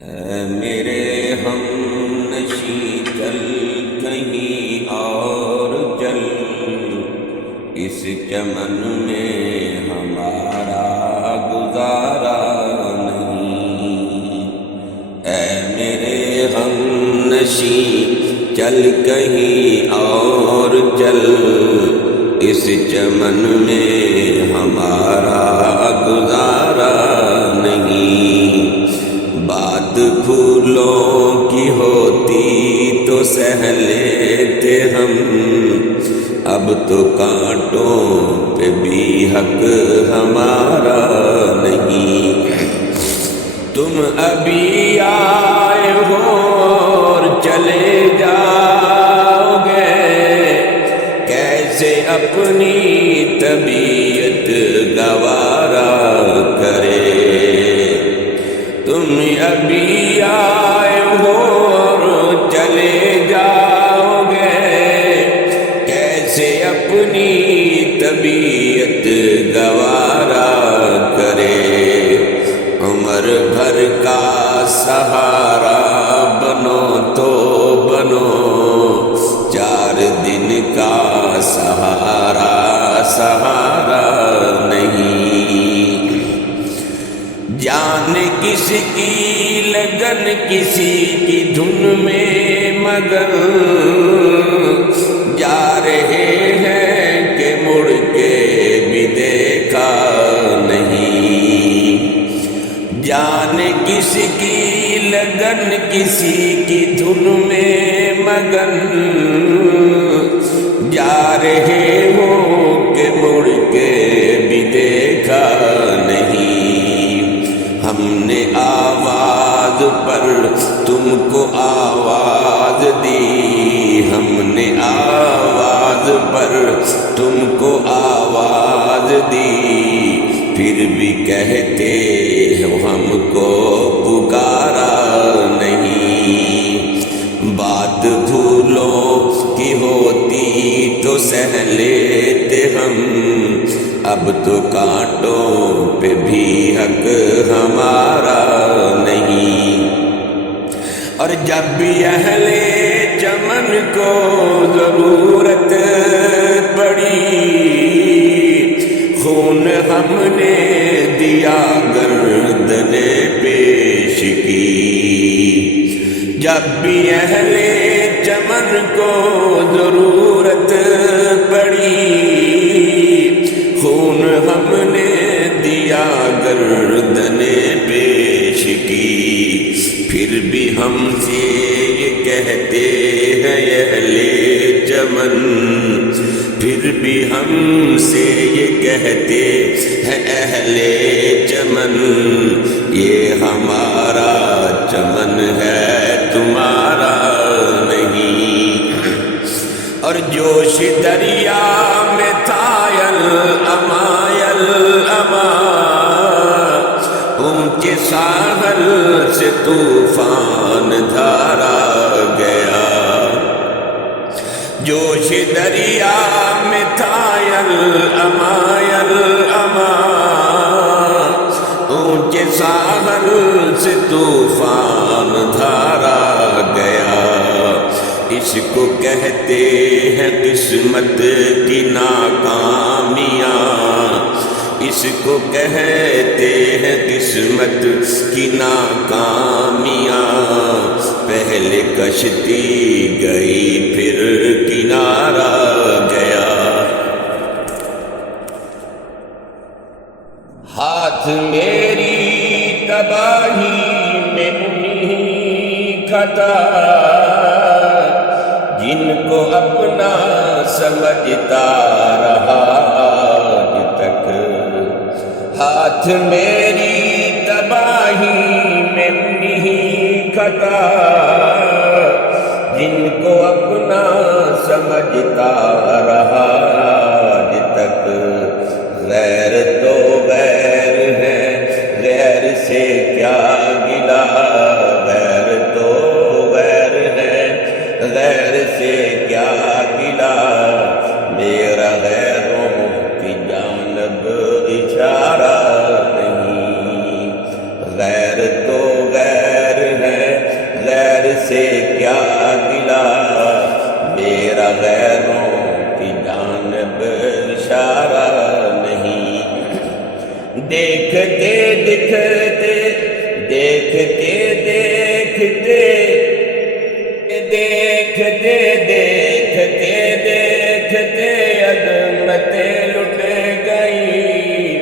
اے میرے ہم نشیں چل کہیں اور چل، اس چمن میں ہمارا گزارا نہیں۔ اے میرے ہم نشیں چل کہیں اور چل، اس چمن میں ہمارا گزارا نہیں۔ بات پھولوں کی ہوتی تو سہ لیتے ہم، اب تو کانٹوں پہ بھی حق ہمارا نہیں۔ تم ابھی آئے ہو اور چلے جاؤ گے، کیسے اپنی طبیعت گوارا کرے۔ تم ابھی آئے ہو اور چلے جاؤ گے، کیسے اپنی طبیعت گوارا کرے۔ عمر بھر کا سہارا بنو تو بنو، 4 دن کا سہارا سہارا نہیں۔ جان کس کی لگن کسی کی دھن میں مگن، جا رہے ہیں کہ مڑ کے بھی دیکھا نہیں۔ جان کس کی لگن کسی کی دھن میں مگن، جا رہے ہو کہ مڑ کے بھی دیکھا نہیں۔ ہم نے آواز پر تم کو آواز دی، ہم نے آواز پر تم کو آواز دی، پھر بھی کہتے ہو ہم کو پکارا نہیں۔ بات بھولوں کی ہوتی تو سہ لیتے ہم، اب تو کانٹوں پہ بھی حق ہمارا نہیں۔ اور جب بھی اہل چمن کو ضرورت پڑی، خون ہم نے دیا گردن پیش کی۔ جب بھی اہل چمن کو ضرورت پڑی، خون ہم نے دیا گردن پیش کی۔ پھر بھی ہم سے یہ کہتے ہیں اہل چمن، پھر بھی ہم سے یہ کہتے ہیں اہل چمن، یہ ہمارا چمن ہے تمہارا نہیں۔ اور جوش دریا میں تھا اونچے ساحل سے طوفان دھارا گیا۔ جوش دریا میں تھا اونچے ساحل سے طوفان دھارا گیا۔ اس کو کہتے ہیں قسمت کی ناکامیاں، اس کو کہتے ہیں قسمت کی ناکامیاں۔ پہلے کشتی گئی پھر کنارہ گیا۔ ہاتھ میری تباہی میں انہیں کھتا، جن کو اپنا سمجھتا رہا آج تک۔ ہاتھ میری تباہی میں نہیں کھتا، جن کو اپنا سمجھتا رہا آج تک۔ غیر تو غیر ہے، غیر سے کیا گلا، غیر تو غیر ہے، غیر سے کیا گلا۔ میرا غیروں کی جانب اشارہ نہیں، غیر تو غیر غیروں کی جانب اشارہ نہیں، دیکھتے دکھتے دیکھتے دیکھتے دیکھتے دیکھتے دیکھتے عظمتیں لٹ گئی،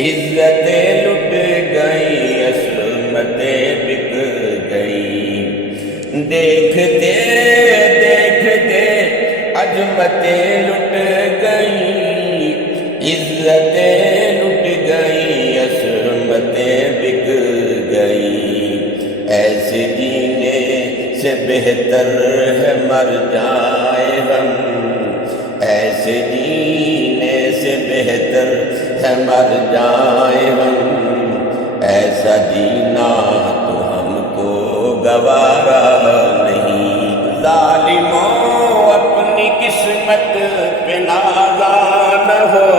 عزتیں لٹ گئی، عصمتیں بک گئی، دیکھتے دیکھتے عظمتیں لٹ گئی، عزتیں لٹ گئی، عصمتیں بک گئی، ایسے جینے سے بہتر ہے مر جائیں ہم، ایسے جینے سے بہتر ہے مر جائیں ہم، ایسا جینا تو ہم کو گوارا نہیں، ظالموں اپنی قسمت پہ نازا نہ ہو،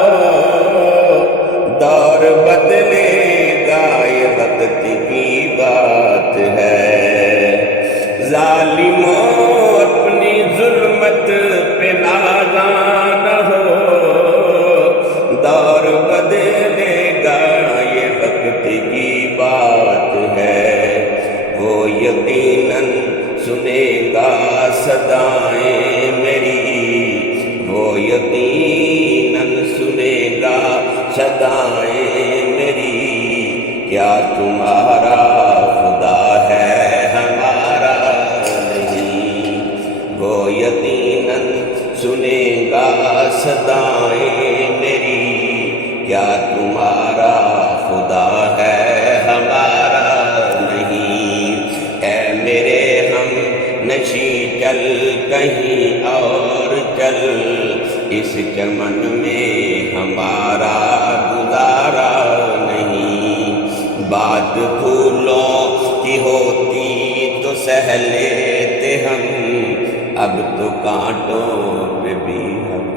دور بدلے گا یہ وقت کی بات ہے، ظالموں اپنی ظلمت پہ نازا نہ ہو، دور بدلے گا یہ وقت کی بات ہے، وہ یقیناً سنے گا صدائیں میری، وہ یقیناً سنے گا صدائیں میری، کیا تمہارا خدا ہے ہمارا نہیں، وہ یقیناً سنے گا صدائیں میری، کیا تمہارا خدا ہے ہمارا نہیں، اے میرے ہم نشیں چل کہیں اور چل، اس چمن میں ہمارا گزارا نہیں، بات پھولوں کی ہوتی تو سہ لیتے ہم، اب تو کانٹوں پہ بھی ہم